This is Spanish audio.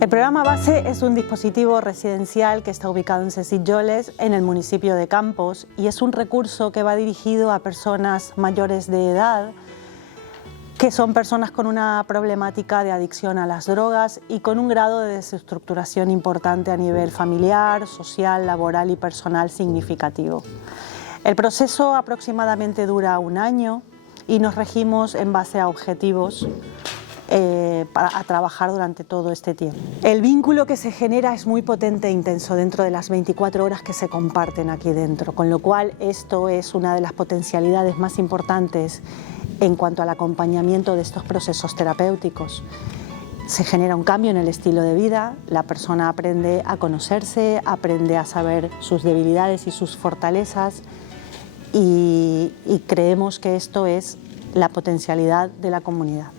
El programa Base es un dispositivo residencial que está ubicado en Ses-i-Joles, en el municipio de Campos, y es un recurso que va dirigido a personas mayores de edad, que son personas con una problemática de adicción a las drogas y con un grado de desestructuración importante a nivel familiar, social, laboral y personal significativo. El proceso aproximadamente dura 1 año y nos regimos en base a objetivos a trabajar durante todo este tiempo. El vínculo que se genera es muy potente e intenso dentro de las 24 horas que se comparten aquí dentro, con lo cual esto es una de las potencialidades más importantes en cuanto al acompañamiento de estos procesos terapéuticos. Se genera un cambio en el estilo de vida, la persona aprende a conocerse, aprende a saber sus debilidades y sus fortalezas y creemos que esto es la potencialidad de la comunidad.